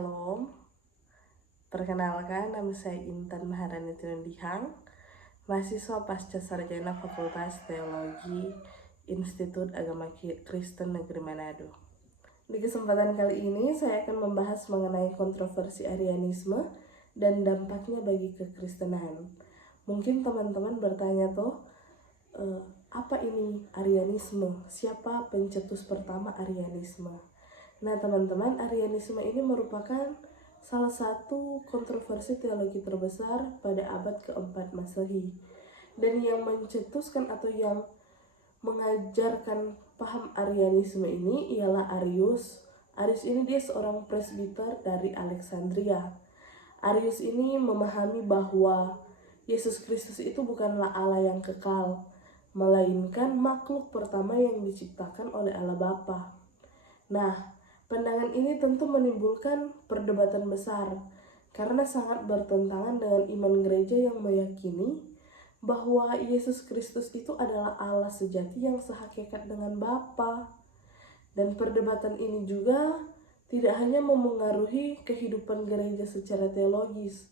Shalom. Perkenalkan, nama saya Intan Maharani Tinundihang, mahasiswa pasca sarjana Fakultas Teologi Institut Agama Kristen Negeri Manado. Di kesempatan kali ini saya akan membahas mengenai kontroversi Arianisme dan dampaknya bagi kekristenan. Mungkin teman-teman bertanya apa ini Arianisme? Siapa pencetus pertama Arianisme? Nah teman-teman, Arianisme ini merupakan salah satu kontroversi teologi terbesar pada abad keempat Masehi. Dan yang mencetuskan atau yang mengajarkan paham Arianisme ini ialah Arius. Arius ini dia seorang presbiter dari Alexandria. Arius ini memahami bahwa Yesus Kristus itu bukanlah Allah yang kekal, melainkan makhluk pertama yang diciptakan oleh Allah Bapa. Nah, pandangan ini tentu menimbulkan perdebatan besar karena sangat bertentangan dengan iman gereja yang meyakini bahwa Yesus Kristus itu adalah Allah sejati yang sehakikat dengan Bapa. Dan perdebatan ini juga tidak hanya memengaruhi kehidupan gereja secara teologis,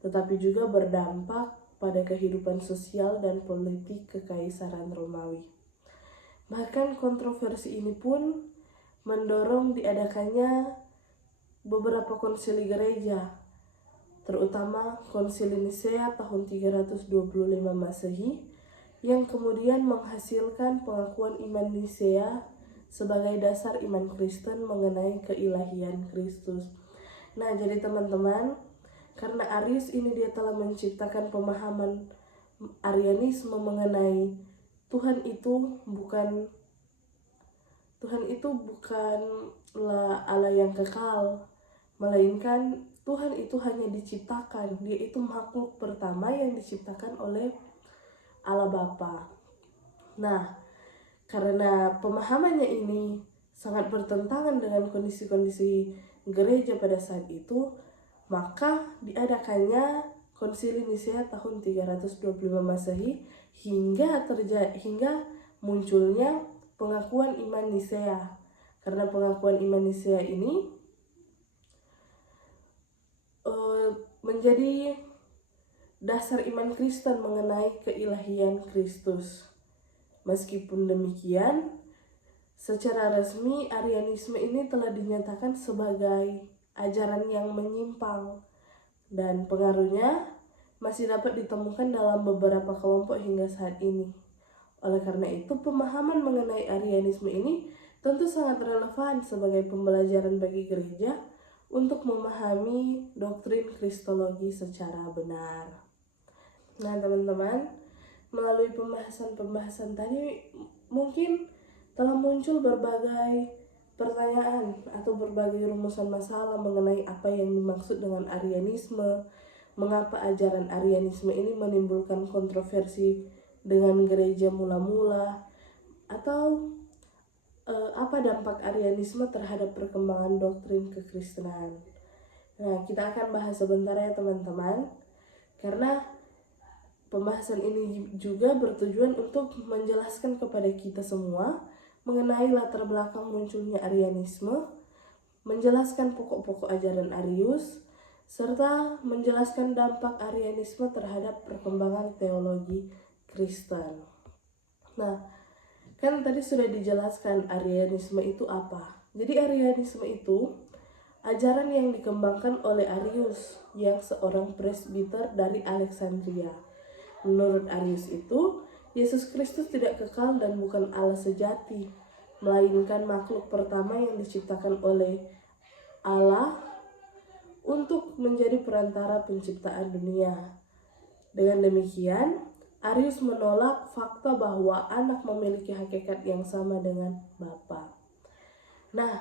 tetapi juga berdampak pada kehidupan sosial dan politik Kekaisaran Romawi. Bahkan kontroversi ini pun mendorong diadakannya beberapa konsili gereja, terutama konsili Nisea tahun 325 Masehi, yang kemudian menghasilkan pengakuan iman Nisea sebagai dasar iman Kristen mengenai keilahian Kristus. Nah, jadi teman-teman, karena Arius ini dia telah menciptakan pemahaman Arianisme mengenai Tuhan itu bukanlah Allah yang kekal, melainkan Tuhan itu hanya diciptakan. Dia itu makhluk pertama yang diciptakan oleh Allah Bapa. Nah, karena pemahamannya ini sangat bertentangan dengan kondisi-kondisi gereja pada saat itu, maka diadakannya Konsili Nisea tahun 325 Masehi hingga munculnya pengakuan iman Nisea. Karena pengakuan iman Nisea ini menjadi dasar iman Kristen mengenai keilahian Kristus. Meskipun demikian, secara resmi Arianisme ini telah dinyatakan sebagai ajaran yang menyimpang dan pengaruhnya masih dapat ditemukan dalam beberapa kelompok hingga saat ini. Oleh karena itu, pemahaman mengenai Arianisme ini tentu sangat relevan sebagai pembelajaran bagi gereja untuk memahami doktrin Kristologi secara benar. Nah teman-teman, melalui pembahasan tadi mungkin telah muncul berbagai pertanyaan atau berbagai rumusan masalah mengenai apa yang dimaksud dengan Arianisme, mengapa ajaran Arianisme ini menimbulkan kontroversi dengan gereja mula-mula, atau apa dampak Arianisme terhadap perkembangan doktrin kekristenan. Nah, kita akan bahas sebentar ya teman-teman, karena pembahasan ini juga bertujuan untuk menjelaskan kepada kita semua mengenai latar belakang munculnya Arianisme, menjelaskan pokok-pokok ajaran Arius, serta menjelaskan dampak Arianisme terhadap perkembangan teologi Kristen. Nah, kan tadi sudah dijelaskan Arianisme itu apa. Jadi Arianisme itu ajaran yang dikembangkan oleh Arius yang seorang presbiter dari Alexandria. Menurut Arius itu, Yesus Kristus tidak kekal dan bukan Allah sejati, melainkan makhluk pertama yang diciptakan oleh Allah untuk menjadi perantara penciptaan dunia. Dengan demikian, Arius menolak fakta bahwa anak memiliki hakikat yang sama dengan Bapa. Nah,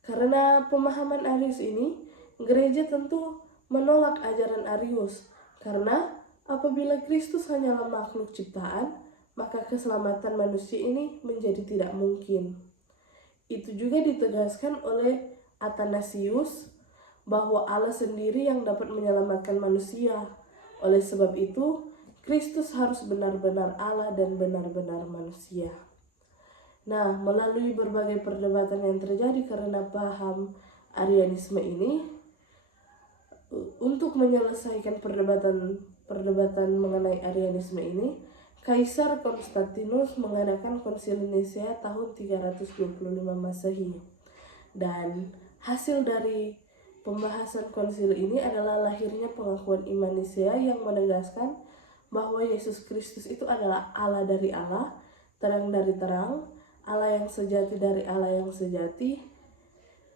karena pemahaman Arius ini, gereja tentu menolak ajaran Arius, karena apabila Kristus hanyalah makhluk ciptaan, maka keselamatan manusia ini menjadi tidak mungkin. Itu juga ditegaskan oleh Athanasius bahwa Allah sendiri yang dapat menyelamatkan manusia. Oleh sebab itu, Kristus harus benar-benar Allah dan benar-benar manusia. Nah, melalui berbagai perdebatan yang terjadi karena paham Arianisme ini, Untuk menyelesaikan perdebatan mengenai Arianisme ini, Kaisar Konstantinus mengadakan Konsili Nisea tahun 325 Masehi. Dan hasil dari pembahasan konsili ini adalah lahirnya pengakuan iman Nisea yang menegaskan bahwa Yesus Kristus itu adalah Allah dari Allah, terang dari terang, Allah yang sejati dari Allah yang sejati,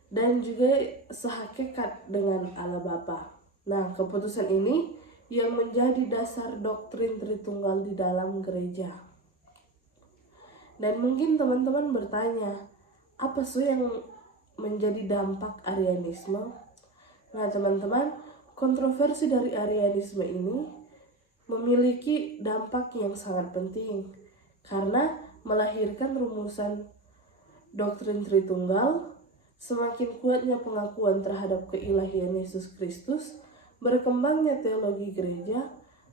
dan juga sehakikat dengan Allah Bapa. Nah, keputusan ini yang menjadi dasar doktrin Tritunggal di dalam gereja. Dan mungkin teman-teman bertanya, apa sih yang menjadi dampak Arianisme? Nah, teman-teman, kontroversi dari Arianisme ini memiliki dampak yang sangat penting karena melahirkan rumusan doktrin Tritunggal. Semakin kuatnya pengakuan terhadap keilahian Yesus Kristus, berkembangnya teologi gereja,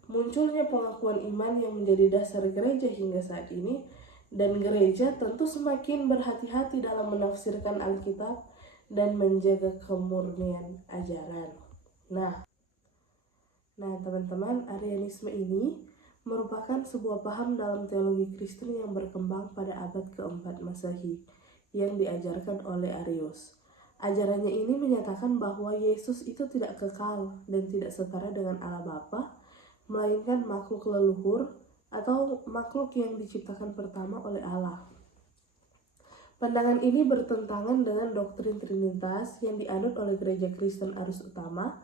munculnya pengakuan iman yang menjadi dasar gereja hingga saat ini, dan gereja tentu semakin berhati-hati dalam menafsirkan Alkitab dan menjaga kemurnian ajaran. Nah teman-teman, Arianisme ini merupakan sebuah paham dalam teologi Kristen yang berkembang pada abad keempat Masehi yang diajarkan oleh Arius. Ajarannya ini menyatakan bahwa Yesus itu tidak kekal dan tidak setara dengan Allah Bapa, melainkan makhluk leluhur atau makhluk yang diciptakan pertama oleh Allah. Pandangan ini bertentangan dengan doktrin Trinitas yang dianut oleh Gereja Kristen Arus Utama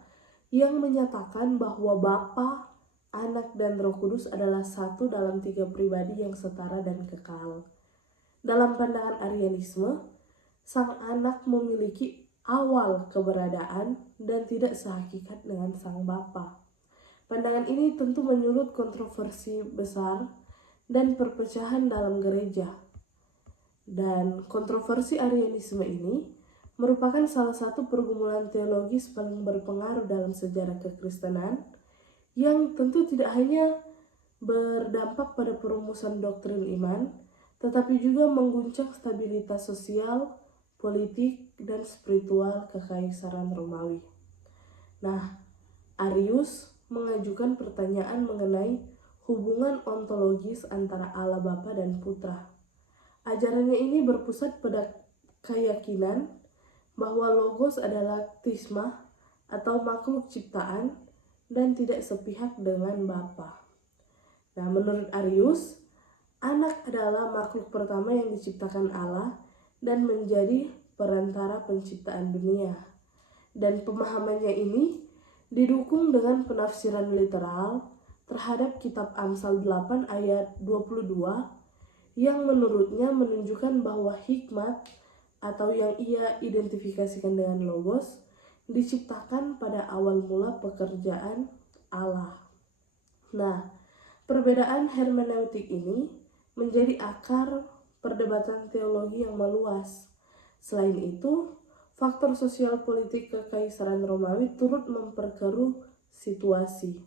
yang menyatakan bahwa Bapa, Anak, dan Roh Kudus adalah satu dalam tiga pribadi yang setara dan kekal. Dalam pandangan Arianisme, Sang Anak memiliki awal keberadaan dan tidak sehakikat dengan Sang Bapa. Pandangan ini tentu menyulut kontroversi besar dan perpecahan dalam gereja. Dan kontroversi Arianisme ini merupakan salah satu pergumulan teologis paling berpengaruh dalam sejarah kekristenan yang tentu tidak hanya berdampak pada perumusan doktrin iman, tetapi juga mengguncang stabilitas sosial, politik, dan spiritual Kekaisaran Romawi. Nah, Arius mengajukan pertanyaan mengenai hubungan ontologis antara Allah Bapa dan Putra. Ajarannya ini berpusat pada keyakinan bahwa Logos adalah tismah atau makhluk ciptaan dan tidak sepihak dengan Bapa. Nah, menurut Arius, Anak adalah makhluk pertama yang diciptakan Allah dan menjadi perantara penciptaan dunia. Dan pemahamannya ini didukung dengan penafsiran literal terhadap kitab Amsal 8 ayat 22 yang menurutnya menunjukkan bahwa hikmat atau yang ia identifikasikan dengan Logos diciptakan pada awal mula pekerjaan Allah. Nah, perbedaan hermeneutik ini menjadi akar perdebatan teologi yang meluas. Selain itu, faktor sosial politik Kekaisaran Romawi turut memperkeruh situasi.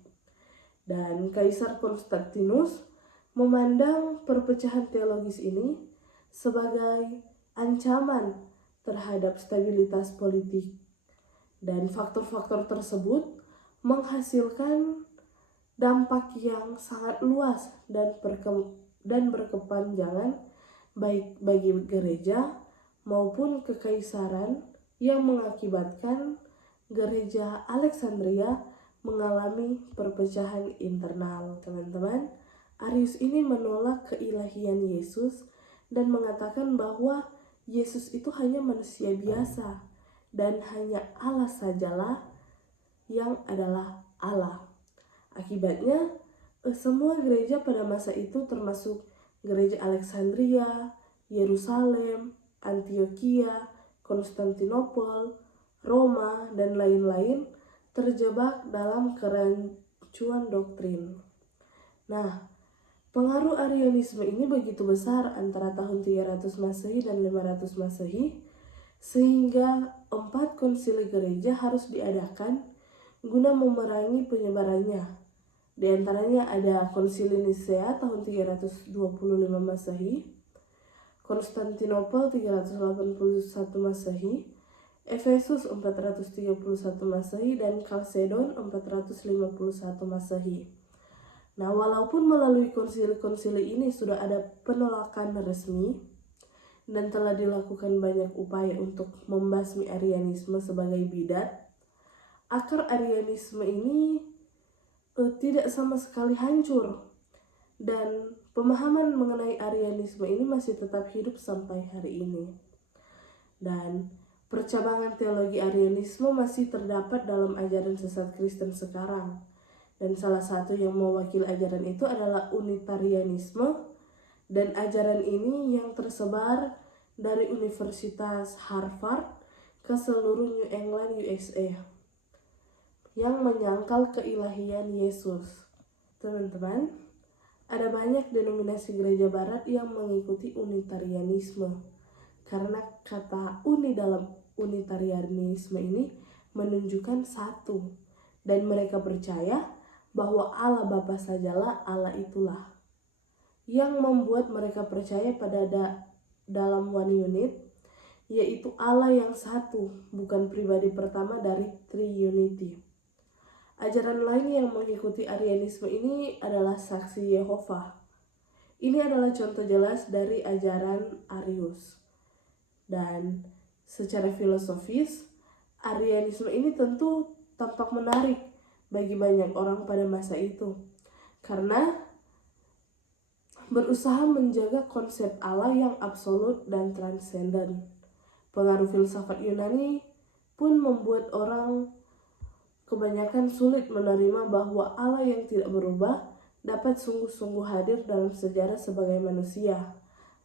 Dan Kaisar Konstantinus memandang perpecahan teologis ini sebagai ancaman terhadap stabilitas politik. Dan faktor-faktor tersebut menghasilkan dampak yang sangat luas dan berkepanjangan baik bagi gereja maupun kekaisaran yang mengakibatkan gereja Alexandria mengalami perpecahan internal. Teman-teman, Arius ini menolak keilahian Yesus dan mengatakan bahwa Yesus itu hanya manusia biasa dan hanya Allah sajalah yang adalah Allah. Akibatnya, semua gereja pada masa itu termasuk gereja Alexandria, Yerusalem, Antioquia, Konstantinopel, Roma, dan lain-lain terjebak dalam kerancuan doktrin. Nah, pengaruh Arianisme ini begitu besar antara tahun 300 Masehi dan 500 Masehi, sehingga 4 konsili gereja harus diadakan guna memerangi penyebarannya. Di antaranya ada Konsili Nisea tahun 325 Masehi, Konstantinopel 381 Masehi, Efesus 431 Masehi dan Kalsedon 451 Masehi. Nah, walaupun melalui konsili-konsili ini sudah ada penolakan resmi dan telah dilakukan banyak upaya untuk membasmi Arianisme sebagai bidat, akar Arianisme ini tidak sama sekali hancur, dan pemahaman mengenai Arianisme ini masih tetap hidup sampai hari ini. Dan percabangan teologi Arianisme masih terdapat dalam ajaran sesat Kristen sekarang. Dan salah satu yang mewakili ajaran itu adalah Unitarianisme, dan ajaran ini yang tersebar dari Universitas Harvard ke seluruh New England, USA, yang menyangkal keilahian Yesus. Teman-teman, ada banyak denominasi gereja barat yang mengikuti Unitarianisme, karena kata uni dalam Unitarianisme ini menunjukkan satu, dan mereka percaya bahwa Allah Bapa sajalah Allah itulah yang membuat mereka percaya pada dalam one unit, yaitu Allah yang satu, bukan pribadi pertama dari Trinity. Ajaran lain yang mengikuti Arianisme ini adalah Saksi Yehova. Ini adalah contoh jelas dari ajaran Arius. Dan secara filosofis, Arianisme ini tentu tampak menarik bagi banyak orang pada masa itu, karena berusaha menjaga konsep Allah yang absolut dan transenden. Pengaruh filsafat Yunani pun membuat orang kebanyakan sulit menerima bahwa Allah yang tidak berubah dapat sungguh-sungguh hadir dalam sejarah sebagai manusia.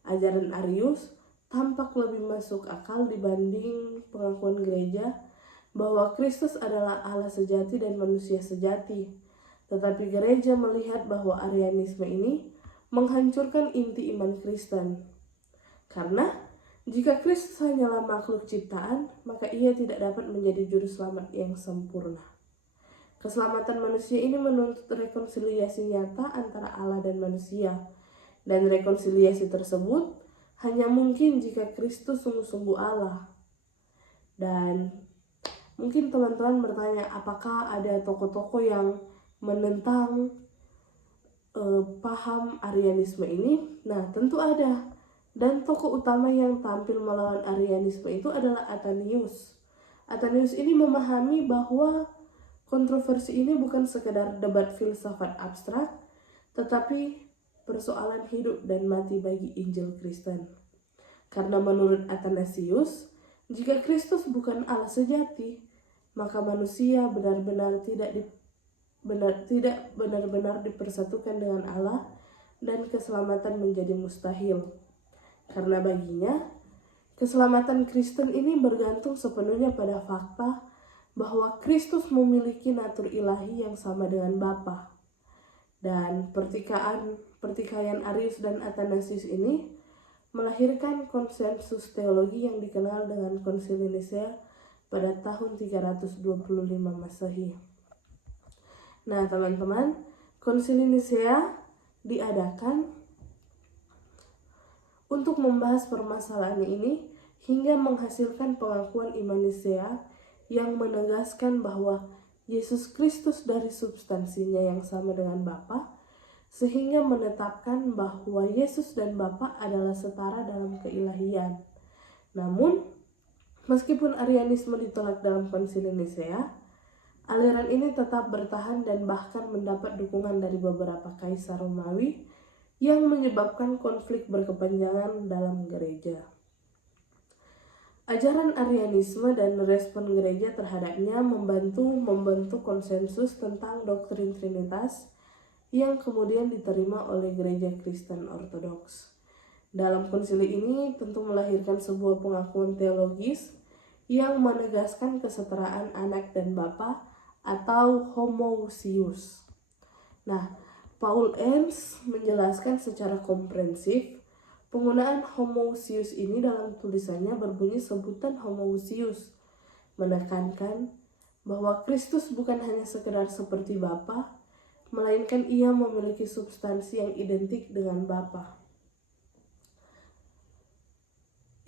Ajaran Arius tampak lebih masuk akal dibanding pengakuan gereja bahwa Kristus adalah Allah sejati dan manusia sejati. Tetapi gereja melihat bahwa Arianisme ini menghancurkan inti iman Kristen. Karena jika Kristus hanyalah makhluk ciptaan, maka ia tidak dapat menjadi juru selamat yang sempurna. Keselamatan manusia ini menuntut rekonsiliasi nyata antara Allah dan manusia. Dan rekonsiliasi tersebut hanya mungkin jika Kristus sungguh-sungguh Allah. Dan mungkin teman-teman bertanya, apakah ada tokoh-tokoh yang menentang paham Arianisme ini? Nah, tentu ada. Dan tokoh utama yang tampil melawan Arianisme itu adalah Athanasius. Athanasius ini memahami bahwa kontroversi ini bukan sekedar debat filsafat abstrak, tetapi persoalan hidup dan mati bagi Injil Kristen. Karena menurut Athanasius, jika Kristus bukan Allah sejati, maka manusia tidak benar-benar dipersatukan dengan Allah, dan keselamatan menjadi mustahil. Karena baginya, keselamatan Kristen ini bergantung sepenuhnya pada fakta bahwa Kristus memiliki natur ilahi yang sama dengan Bapa. Dan pertikaian Arius dan Athanasius ini melahirkan konsensus teologi yang dikenal dengan Konsili Nisea pada tahun 325 Masehi. Nah, teman-teman, Konsili Nisea diadakan untuk membahas permasalahan ini hingga menghasilkan pengakuan iman Nisea yang menegaskan bahwa Yesus Kristus dari substansinya yang sama dengan Bapa, sehingga menetapkan bahwa Yesus dan Bapa adalah setara dalam keilahian. Namun, meskipun Arianisme ditolak dalam Konsili Nisea, aliran ini tetap bertahan dan bahkan mendapat dukungan dari beberapa kaisar Romawi yang menyebabkan konflik berkepanjangan dalam gereja. Ajaran Arianisme dan respon gereja terhadapnya membentuk konsensus tentang doktrin Trinitas yang kemudian diterima oleh gereja Kristen Ortodoks. Dalam konsili ini tentu melahirkan sebuah pengakuan teologis yang menegaskan kesetaraan anak dan bapa atau homoousios. Nah, Paul Enns menjelaskan secara komprehensif penggunaan homoousios ini dalam tulisannya berbunyi sebutan homoousios, menekankan bahwa Kristus bukan hanya sekedar seperti Bapa, melainkan ia memiliki substansi yang identik dengan Bapa.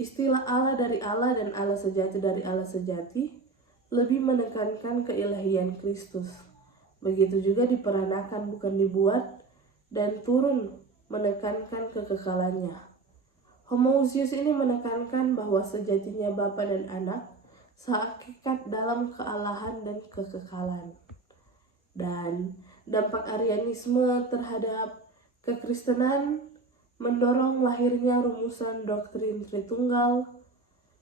Istilah Allah dari Allah dan Allah sejati dari Allah sejati lebih menekankan keilahian Kristus. Begitu juga diperanakan bukan dibuat, dan turun menekankan kekekalannya. Homoousios ini menekankan bahwa sejatinya Bapa dan Anak sehakikat dalam kealahan dan kekekalan. Dan dampak Arianisme terhadap kekristenan mendorong lahirnya rumusan doktrin Tritunggal.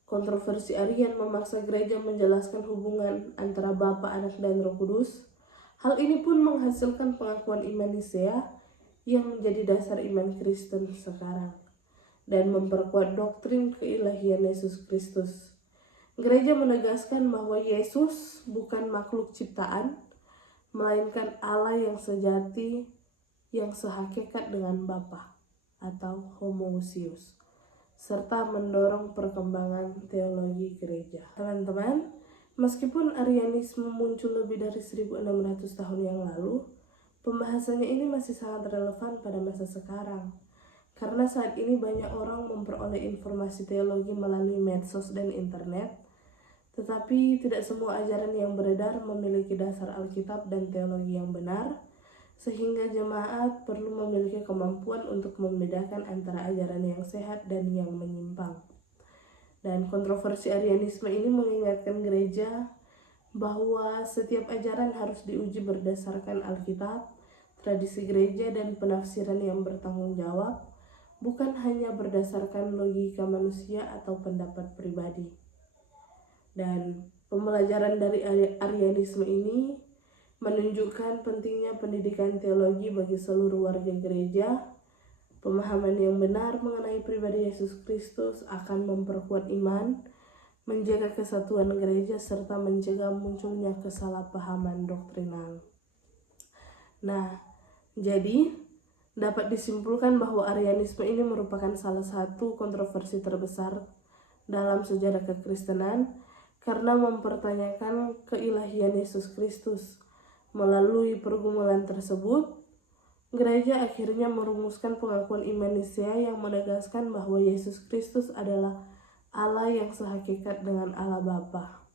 Kontroversi Arian memaksa gereja menjelaskan hubungan antara Bapa, Anak, dan Roh Kudus. Hal ini pun menghasilkan pengakuan iman Nisea yang menjadi dasar iman Kristen sekarang dan memperkuat doktrin keilahian Yesus Kristus. Gereja menegaskan bahwa Yesus bukan makhluk ciptaan, melainkan Allah yang sejati yang sehakikat dengan Bapa atau homoousios, serta mendorong perkembangan teologi gereja. Teman-teman, meskipun Arianisme muncul lebih dari 1600 tahun yang lalu, pembahasannya ini masih sangat relevan pada masa sekarang. Karena saat ini banyak orang memperoleh informasi teologi melalui medsos dan internet, tetapi tidak semua ajaran yang beredar memiliki dasar Alkitab dan teologi yang benar, sehingga jemaat perlu memiliki kemampuan untuk membedakan antara ajaran yang sehat dan yang menyimpang. Dan kontroversi Arianisme ini mengingatkan gereja bahwa setiap ajaran harus diuji berdasarkan Alkitab, tradisi gereja, dan penafsiran yang bertanggung jawab, bukan hanya berdasarkan logika manusia atau pendapat pribadi. Dan pembelajaran dari Arianisme ini menunjukkan pentingnya pendidikan teologi bagi seluruh warga gereja. Pemahaman yang benar mengenai pribadi Yesus Kristus akan memperkuat iman, menjaga kesatuan gereja, serta mencegah munculnya kesalahpahaman doktrinal. Nah, jadi dapat disimpulkan bahwa Arianisme ini merupakan salah satu kontroversi terbesar dalam sejarah kekristenan karena mempertanyakan keilahian Yesus Kristus. Melalui pergumulan tersebut, gereja akhirnya merumuskan pengakuan iman Nisea yang menegaskan bahwa Yesus Kristus adalah Allah yang sehakikat dengan Allah Bapa.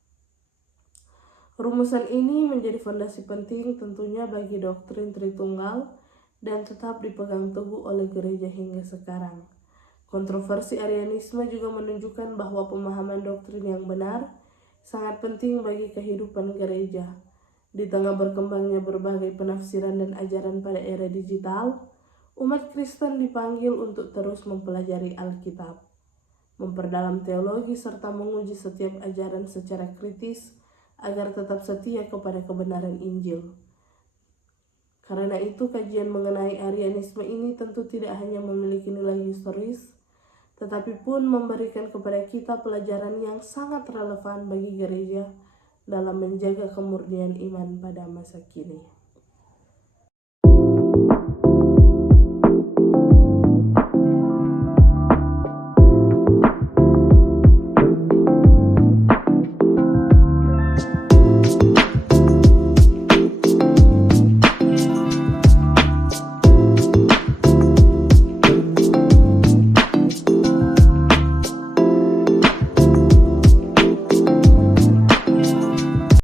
Rumusan ini menjadi fondasi penting tentunya bagi doktrin Tritunggal dan tetap dipegang teguh oleh gereja hingga sekarang. Kontroversi Arianisme juga menunjukkan bahwa pemahaman doktrin yang benar sangat penting bagi kehidupan gereja. Di tengah berkembangnya berbagai penafsiran dan ajaran pada era digital, umat Kristen dipanggil untuk terus mempelajari Alkitab, memperdalam teologi, serta menguji setiap ajaran secara kritis agar tetap setia kepada kebenaran Injil. Karena itu, kajian mengenai Arianisme ini tentu tidak hanya memiliki nilai historis, tetapi pun memberikan kepada kita pelajaran yang sangat relevan bagi gereja dalam menjaga kemurnian iman pada masa kini.